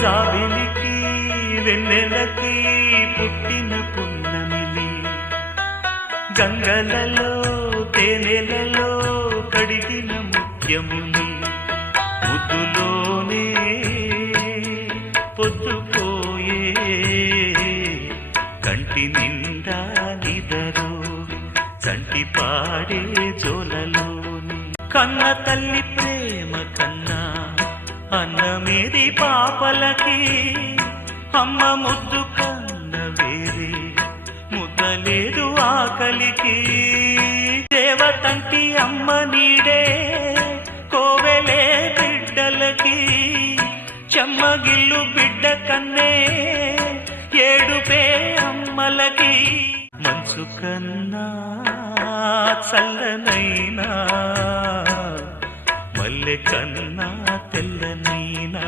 జాబిలికి వెన్నెలకి పుట్టిన పున్నమిలి, గంగలలో తేనెలలో కడిగిన ముత్యములి, ముద్దులోనే పొద్దుపోయే కంటి నిండా నిదరు కంటి పాడే జోలలోని, కన్న తల్లి ప్రేమ కన్నా అన్నమేది పాపలకి, అమ్మ ముద్దు కన్న వేరే ముద్దలేదు ఆకలికి, దేవతంటి అమ్మ నీడే కోవెలే బిడ్డలకి, చెమ్మగిల్లు బిడ్డ కన్నే ఏడుపే అమ్మలకి, మంచు కన్నా చల్లనైనా మల్లె కన్నా తెల్లనైనా